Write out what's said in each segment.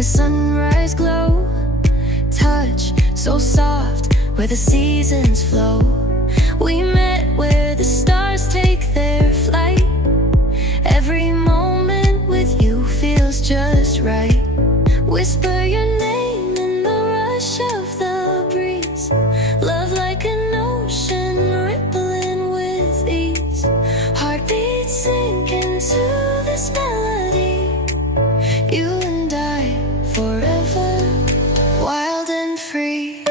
a sunrise glow. Touch so soft where the seasons flow. We met where the stars take their flight. Every moment with you feels just right. Whisper your name in the rush of the breeze. Love like an ocean rippling with ease. Heartbeats sink into this melody. You and I forever, wild and free.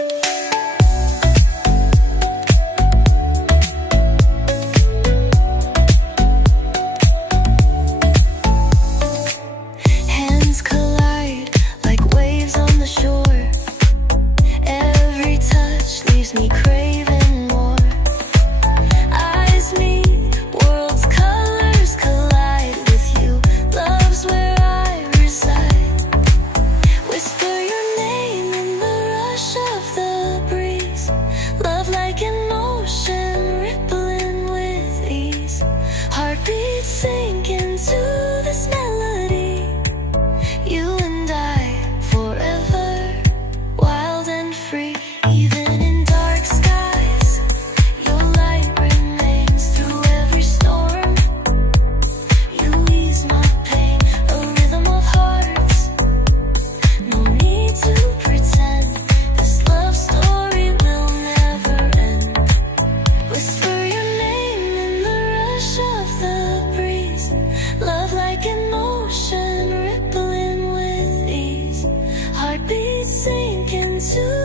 Hands collide like waves on the shore. Every touch leaves me craving more. Eyes meet, worlds' colors collide with you. Love's where I reside. Whisper your name in the rush of the breeze. Love like an ocean rippling with ease. Heartbeats sink into this melody. You and I forever, wild and free. Even in dark skies, your light remains through every storm. You ease my pain, a rhythm of hearts. No need to pretend, this love story will never end. Whisper your name in the rush of the breeze. Love like an ocean rippling with ease. Heartbeats sink into